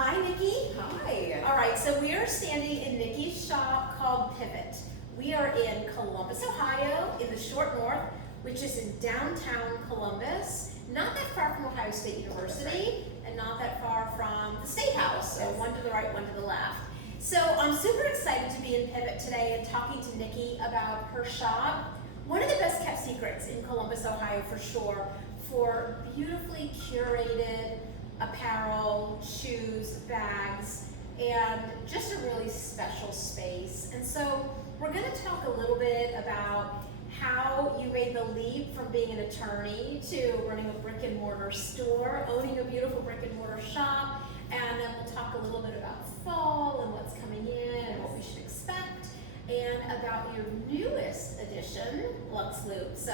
Hi, Nikki. Hi. All right, so we are standing in Nikki's shop called Pivot. We are in Columbus, Ohio, in the short north, which is in downtown Columbus, not that far from Ohio State University, and not that far from the State House, so one to the right, one to the left. So I'm super excited to be in Pivot today and talking to Nikki about her shop. One of the best kept secrets in Columbus, Ohio for sure, for beautifully curated apparel, shoes, bags, and just a really special space. And so we're going to talk a little bit about how you made the leap from being an attorney to running a brick and mortar store, owning a beautiful brick and mortar shop, and then we'll talk a little bit about fall and what's coming in and what we should expect, and about your newest addition, Lux Loop. So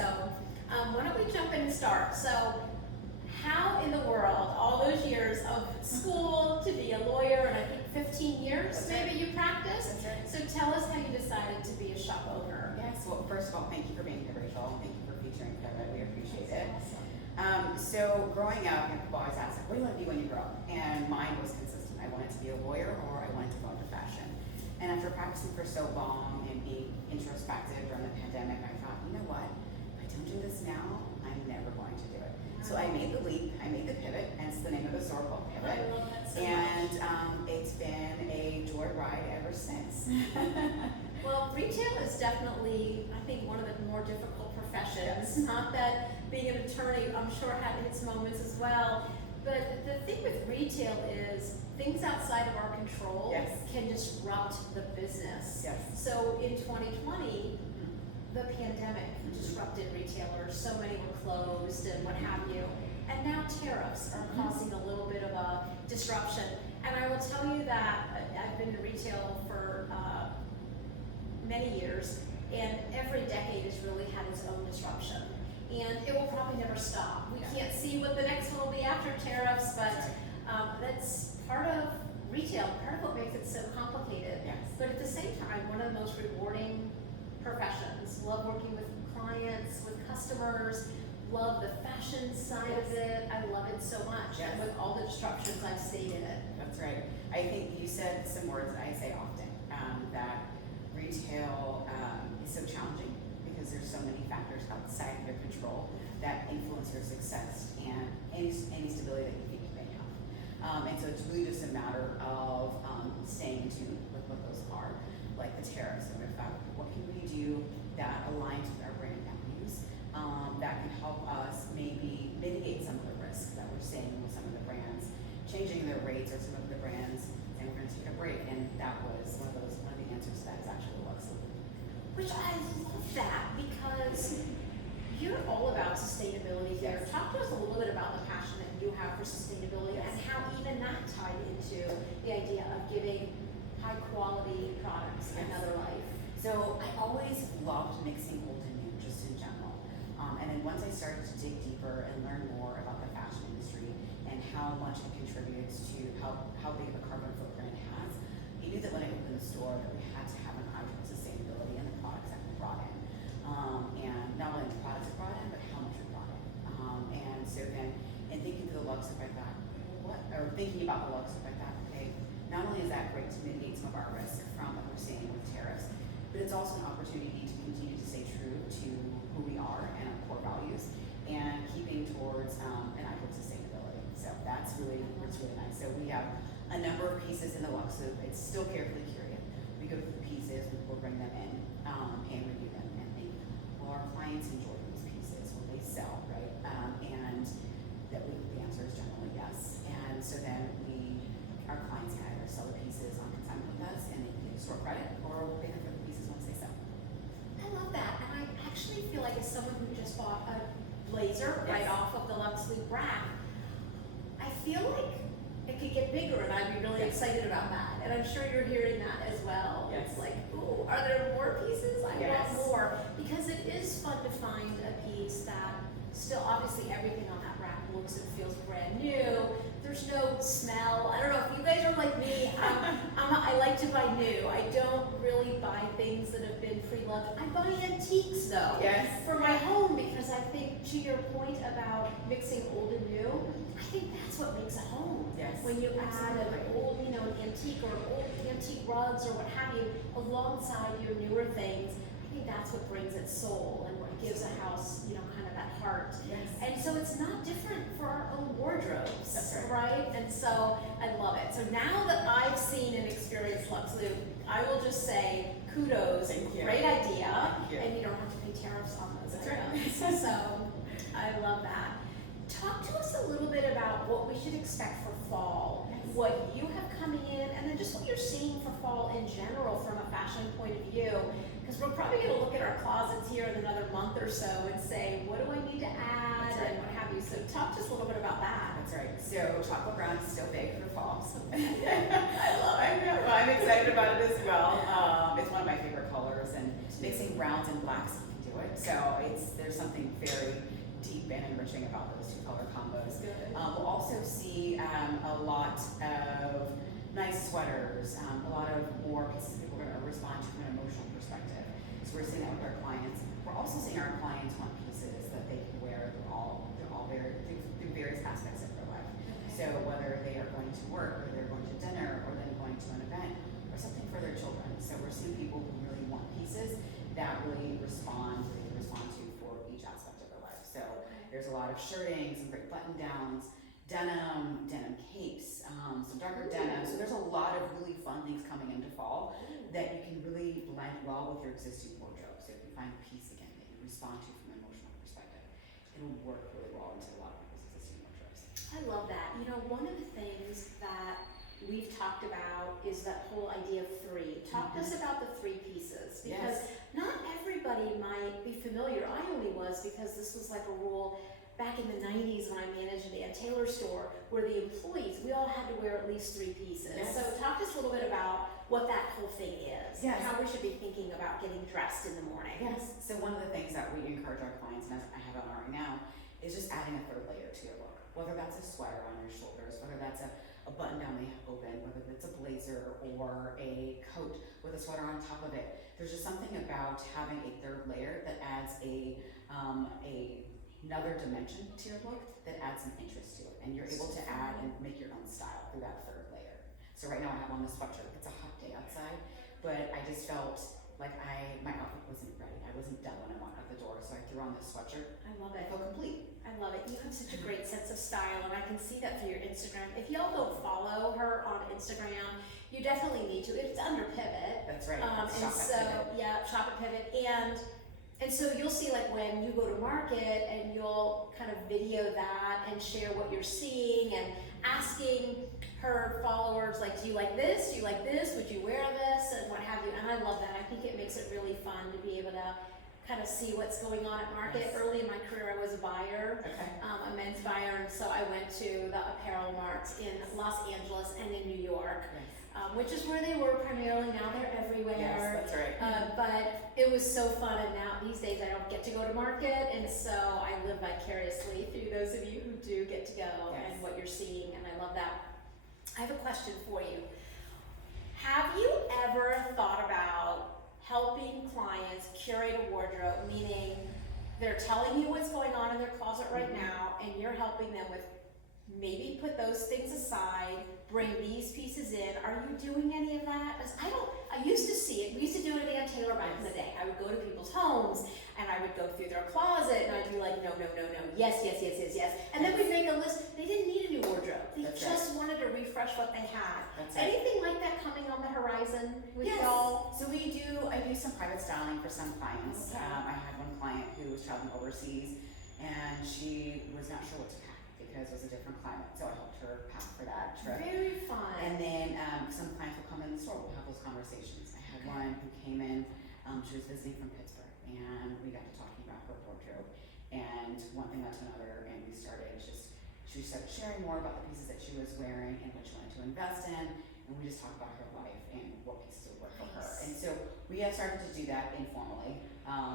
why don't we jump in and start? So how in the world, all those years of school to be a lawyer, and I think 15 years maybe you practiced? That's right. So tell us how you decided to be a shop owner. Yes, well, first of all, thank you for being here, Rachel. Thank you for featuring Pivot. We appreciate it. Awesome. So growing up, people always ask, what do you want to be when you grow up? And mine was consistent. I wanted to be a lawyer or I wanted to go into fashion. And after practicing for so long and being introspective during the pandemic, I thought, you know what? If I don't do this now, I'm never going to do it. So I made the leap, I made the pivot, hence the name of the store called Pivot. I love that so And much. it's been a joy ride ever since. Well, retail is definitely, I think, one of the more difficult professions. Not that being an attorney, I'm sure, had its moments as well. But the thing with retail is things outside of our control Yes. can disrupt the business. Yes. So in 2020, the pandemic disrupted retailers. So many were closed and what have you. And now tariffs are causing a little bit of a disruption. And I will tell you that I've been in retail for many years, and every decade has really had its own disruption. And it will probably never stop. We can't see what the next one will be after tariffs, but that's part of retail, part of what makes it so complicated. Yes. But at the same time, one of the most rewarding professions. Love working with clients, with customers, love the fashion side of it. I love it so much. Yes. And with all the disruptions, I've stayed in it. That's right. I think you said some words that I say often, that retail is so challenging because there's so many factors outside of your control that influence your success and any stability that you think you may have. And so it's really just a matter of staying in tune with what those are, like the tariffs and the fact, what can we do that aligns with our brand values, that can help us maybe mitigate some of the risks that we're seeing with some of the brands, changing their rates or some of the brands, and we're going to take a break. And that was one of the answers to that is actually Lux Loop. Which I love that because you're all about sustainability here. Yes. Talk to us a little bit about the passion that you have for sustainability and how even that tied into the idea of giving high quality products another life. So I always loved mixing old and new, just in general. And then once I started to dig deeper and learn more about the fashion industry and how much it contributes to how big of a carbon footprint it has, I knew that when I opened the store that we had to have an eye towards sustainability and the products that we brought in. And not only the products we brought in, but how much we brought in. And so then, in thinking through the Lux Loop, I thought, thinking about the Lux Loop, I thought, okay, not only is that great to mitigate some of our risk from what we're seeing with tariffs, but it's also an opportunity to continue to stay true to who we are and our core values and keeping towards an eye towards sustainability. So that's really nice. So we have a number of pieces in the Lux Loop. It's still carefully curated. We go through the pieces, we'll bring them in and review them and think, will our clients enjoy these pieces? Will they sell, right? And the answer is generally yes. And so then our clients can either sell the pieces on consignment with us and they can get store credit, or we'll pay them for the pieces once they sell. I love that, and I actually feel like as someone who just bought a blazer right off of the Lux Loop rack, I feel like it could get bigger, and I'd be really excited about that. And I'm sure you're hearing that as well. Yes. It's like, ooh, are there more pieces? I Yes. want more, because it is fun to find a piece that still, obviously, everything on that rack looks and feels brand new. There's no smell. I don't know if you guys are like me. I like to buy new. I don't really buy things that have been pre-loved. I buy antiques though. Yes. For my home, because I think to your point about mixing old and new, I think that's what makes a home. Yes. When you add an Absolutely. old antique or old antique rugs or what have you, alongside your newer things. I think that's what brings its soul and what gives a house, kind of that heart. Yes. And so it's not different for our own wardrobes, That's right? And so I love it. So now that I've seen and experienced LuxLoop, I will just say kudos, Thank you. great idea, Thank you. and you don't have to pay tariffs on those That's items. right. So I love that. Talk to us a little bit about what we should expect for fall, what you have coming in, and then just what you're seeing for fall in general from a fashion point of view. Because we're probably going to look at our closets here in another month or so and say, what do I need to add, and what have you. So talk to us a little bit about that. That's right. So chocolate brown is still big for fall. So I love it. I'm excited about it as well. It's one of my favorite colors, and mixing browns and blacks can do it. So there's something very deep and enriching about those two color combos. We'll also see a lot of nice sweaters, a lot of more pieces that people are going to respond to from an emotional perspective. So we're seeing that with our clients. We're also seeing our clients want pieces that they can wear through various aspects of their life. So whether they are going to work, or they're going to dinner, or then going to an event, or something for their children. So we're seeing people who really want pieces that really they can respond to for each aspect of their life. So there's a lot of shirting, some great button downs, denim capes, some darker denim. So there's a lot of really fun things coming into fall that you can really blend well with your existing wardrobe. So if you find a piece again that you respond to from an emotional perspective, it'll work really well into a lot of people's existing wardrobes. I love that. One of the things that we've talked about is that whole idea of three. Talk to us about the three pieces, because not everybody might be familiar. I only was, because this was like a rule back in the 90s when I managed a tailor store where the employees, we all had to wear at least three pieces. So talk to us a little bit about what that whole thing is, and how we should be thinking about getting dressed in the morning. So one of the things that we encourage our clients, and I have it on right now, is just adding a third layer to your look. Whether that's a sweater on your shoulders, whether that's a button down they open, whether it's a blazer or a coat with a sweater on top of it. There's just something about having a third layer that adds another dimension to your look, that adds some interest to it, and you're able to add and make your own style through that third layer. So right now I have on this sweatshirt. It's a hot day outside, but I just felt like my outfit wasn't ready. I wasn't done when I walked out the door, so I threw on this sweatshirt. I love it. I felt complete. I love it. You have such a great sense of style, and I can see that through your Instagram. If y'all don't follow her on Instagram, you definitely need to. It's under Pivot. That's right. Shop at Pivot. And so you'll see, like, when you go to market, and you'll kind of video that and share what you're seeing, and asking her followers, like, do you like this? Do you like this? Would you wear this? And what have you. And I love that. I think it makes it really fun to be able to kind of see what's going on at market. Early in my career, I was a buyer, a men's buyer, and so I went to the apparel marts in Los Angeles and in New York, which is where they were primarily. Now they're everywhere. Yes, that's right. But it was so fun, and now these days I don't get to go to market, and so I live vicariously through those of you who do get to go and what you're seeing, and I love that. I have a question for you. Have you ever thought about helping clients curate a wardrobe, meaning they're telling you what's going on in their closet right now, and you're helping them with maybe put those things aside, bring these pieces in? Are you doing any of that? I used to see it. We used to do it at Ann Taylor back in the day. I would go to people's homes, and I would go through their closet, and I'd be like, no, yes. And then we'd make a list. They didn't need a new wardrobe. They wanted to refresh what they had. Anything like that coming on the horizon with y'all? So I do some private styling for some clients. I had one client who was traveling overseas, and she was not sure what to pack because it was a different climate. So I helped her pack for that trip. Very fun. And then some clients will come in the store. We'll have those conversations. I had one who came in. She was visiting from Pittsburgh, and we got to talking about her wardrobe. And one thing led to another, and she started sharing more about the pieces that she was wearing and what she wanted to invest in. And we just talked about her life and what pieces would work for her. And so we have started to do that informally.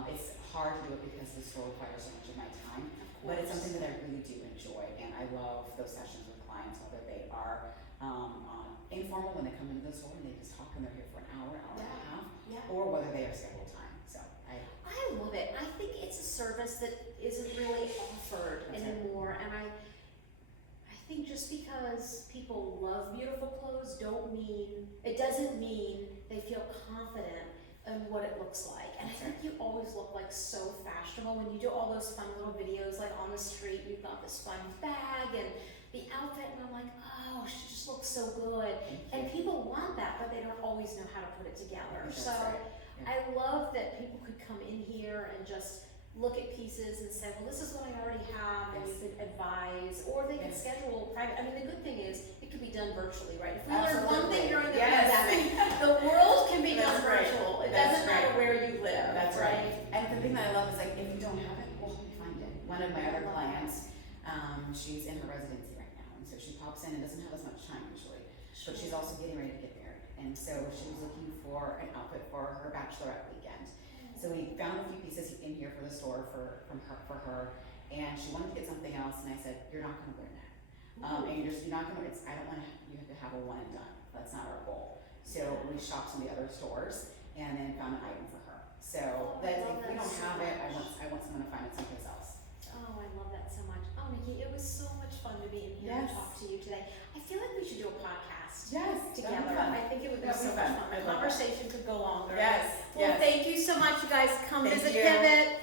It's hard to do it because the store requires so much of my time, but it's something that I really do enjoy, and I love those sessions with clients, whether they are informal when they come into the store and they just talk and they're here for an hour and a half, or whether they are scheduled time. So I love it. I think it's a service that isn't really offered anymore, and I think just because people love beautiful clothes photos doesn't mean they feel confident in what it looks like. And I think you always look like so fashionable when you do all those fun little videos like on the street, you've got this fun bag and the outfit, and I'm like, oh, she just looks so good. And people want that, but they don't always know how to put it together. So I love that people could come in here and just look at pieces and say, well, this is what I already have, and you could advise, or they could schedule private. I mean, the good thing is it could be done virtually, right? If we learned one thing during the pandemic, the world can be done virtual. It doesn't matter where you live. That's right. And the thing that I love is like, if you don't have it, we'll help you find it. One of my other clients, she's in her residency right now, and so she pops in and doesn't have as much time usually, but she's also getting ready to get married, and so she was looking for an outfit for her bachelorette weekend. So we found a few pieces in here for the store for her, and she wanted to get something else, and I said, you're not going to wear that, and you're not going to. I don't want you to have a one and done. That's not our goal. So we shopped some of the other stores and then found an item for her. So that if we don't have it, I want someone to find it someplace else. Oh, I love that so much. Oh, Nikki, it was so much fun to be in here and talk to you today. I feel like we should do a podcast together. I think it would be so much fun. The conversation could go longer. Well, thank you so much, you guys. Come visit Pivot.